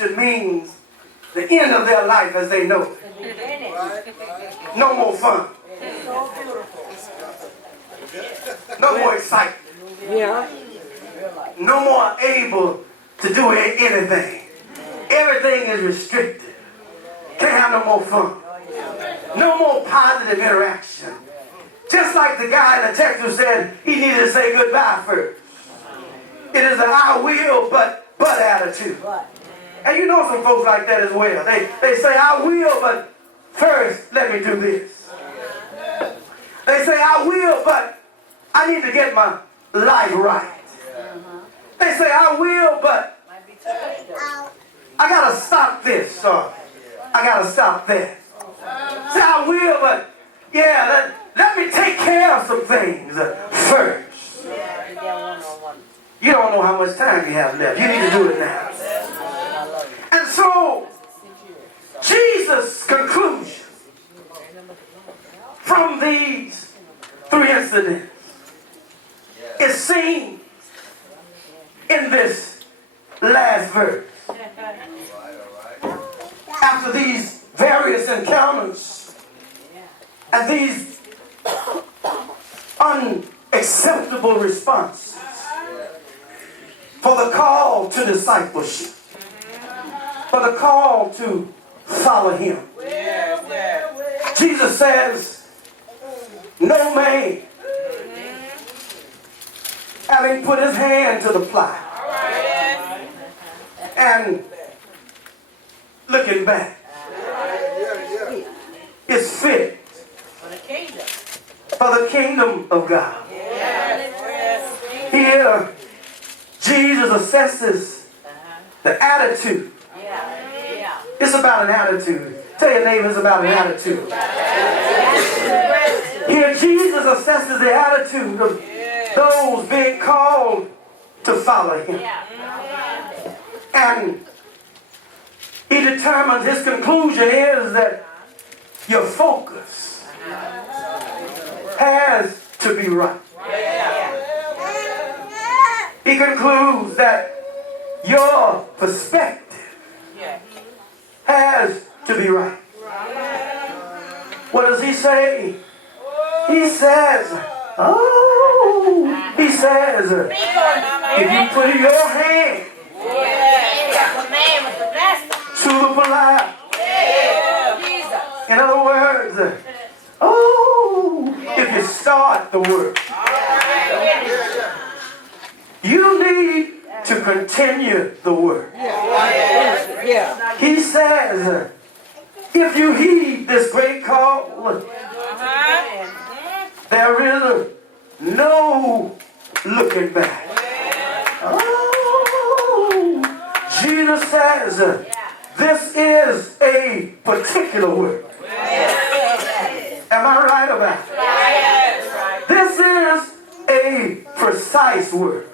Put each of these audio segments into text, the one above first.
It means the end of their life as they know it. No more fun. No more excitement. Yeah. No more able to do anything. Everything is restricted. Can't have no more fun. No more positive interaction. Just like the guy in the text who said he needed to say goodbye first. It is an I will but attitude. And you know some folks like that as well. They say I will, but first let me do this. They say I will, but I need to get my life right. They say I will, but I gotta stop this, or I gotta stop that. Say I will, but yeah, let me take care of some things first. You don't know how much time you have left. You need to do it now. And so, Jesus' conclusion from these three incidents is seen in this last verse. After these various encounters and these unacceptable responses for the call to discipleship, for the call to follow him, Jesus says, no man, having put his hand to the plow and looking back, is fit for the kingdom of God. Here, Jesus assesses the attitude. It's about an attitude. Tell your neighbor it's about an attitude. Here, Jesus assesses the attitude of those being called to follow him. And he determines, his conclusion is that your focus has to be right. He concludes that your perspective has to be right. What does he say? He says, he says, if you put your hand to the plow, in other words, if you start the work, you need to continue the work. He says, if you heed this great call, there is no looking back. Jesus says, this is a particular work. Am I right about it? This is a precise work.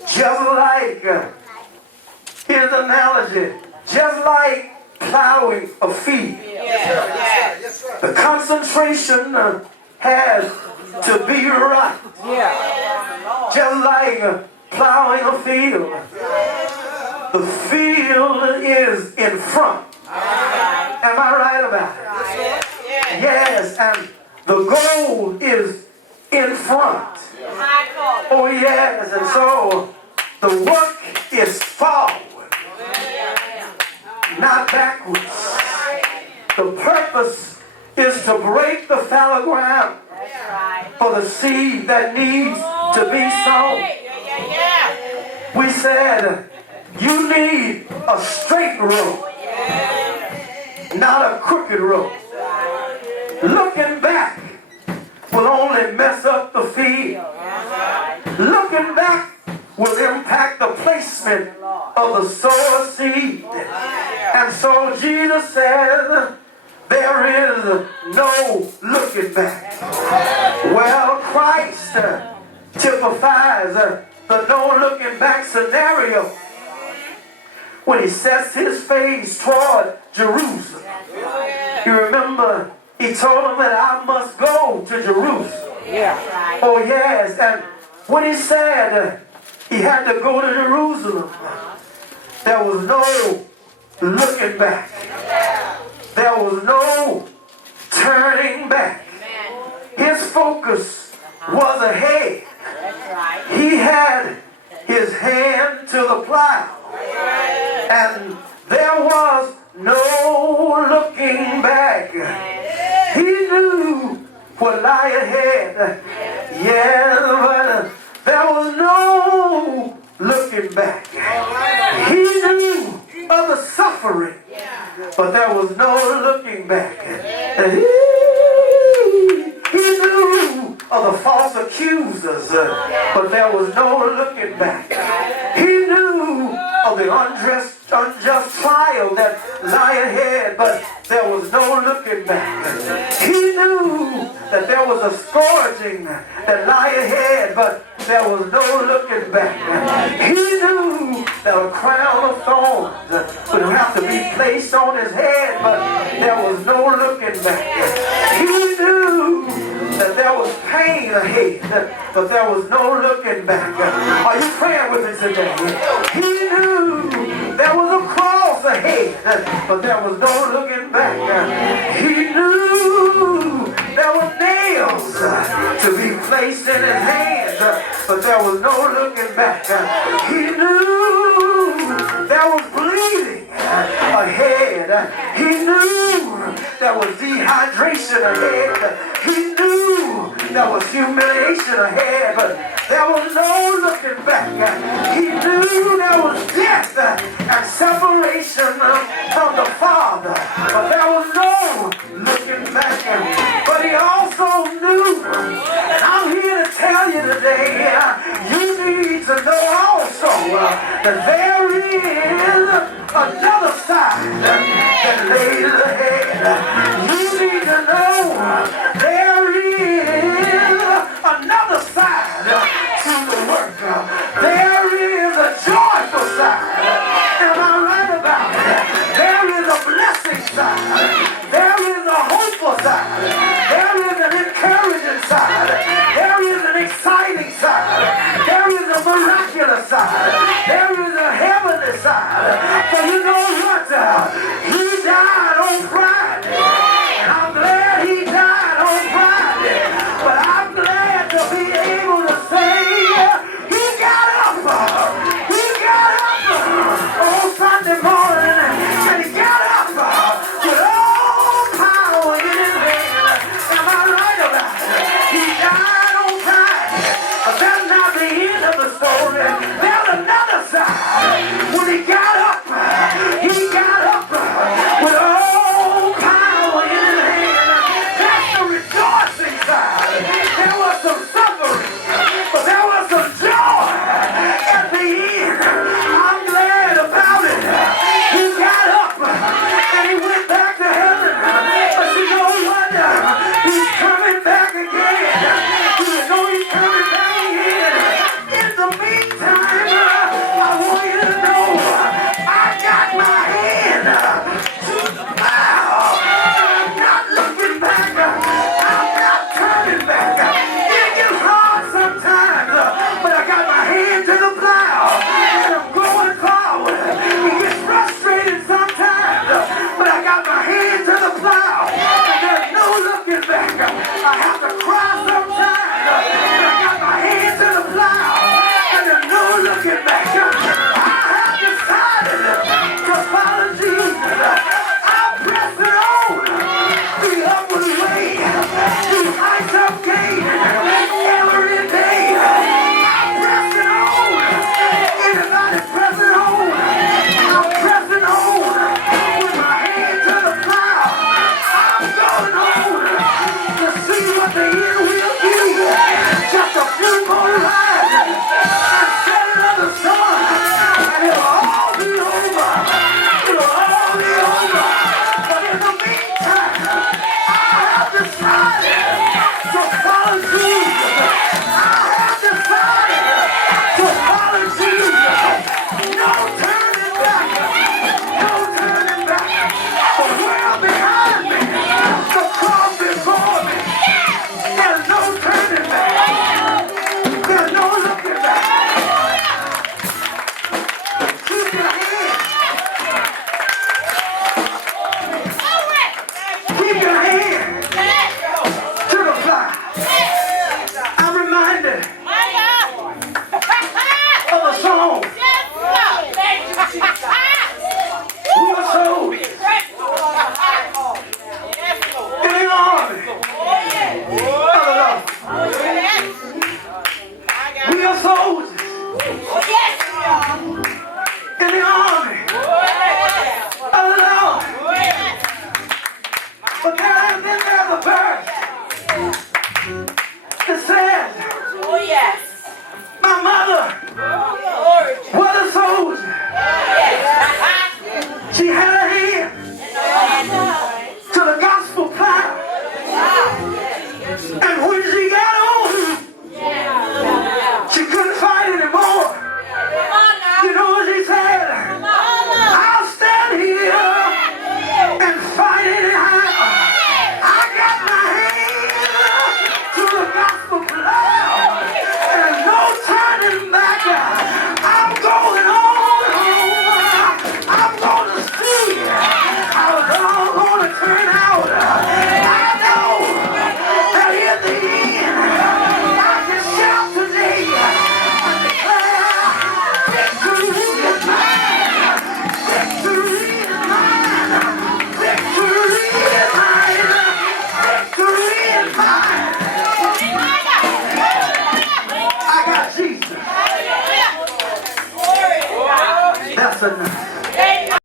Just like, here's an analogy, just like plowing a field. The concentration has to be right. Just like plowing a field. The field is in front. Am I right about it? Yes, and the goal is in front. Oh yes, and so the work is forward, not backwards. The purpose is to break the fallow ground for the seed that needs to be sown. We said you need a straight road, not a crooked road. Looking back will only mess up the field. Looking back will impact the placement of the sower seed. And so Jesus says, there is no looking back. Well, Christ typifies the no looking back scenario when he sets his face toward Jerusalem. You remember, he told him that I must go to Jerusalem. Oh yes, and when he said he had to go to Jerusalem, there was no looking back. There was no turning back. His focus was ahead. He had his hand to the plow. And there was no looking back. He knew what lay ahead. Yeah, but there was no looking back. He knew of the suffering, but there was no looking back. He knew of the false accusers, but there was no looking back. He knew of the unjust trial that lay ahead, but there was no looking back. He knew that there was a scourging that lay ahead, but there was no looking back. He knew that a crown of thorns would have to be placed on his head, but there was no looking back. He knew that there was pain ahead, but there was no looking back. Are you praying with me today? He knew there was a cross ahead, but there was no looking back. He knew there were nails to be placed in his hands, but there was no looking back. He knew there was bleeding ahead. He knew there was dehydration ahead. He knew there was humiliation ahead, but there was no looking back. He knew there was death and separation from the Father, but there was no looking back. But he also knew, and I'm here to tell you today, you need to know also that there is another side that lays ahead. You need to know there is another side to the work. There is a joyful side. Am I right about it? There is a blessing side. There is a hopeful side. There is an encouraging side. There is an exciting side. There is a miraculous side. There is a heavenly side. So you know what? He died on Friday.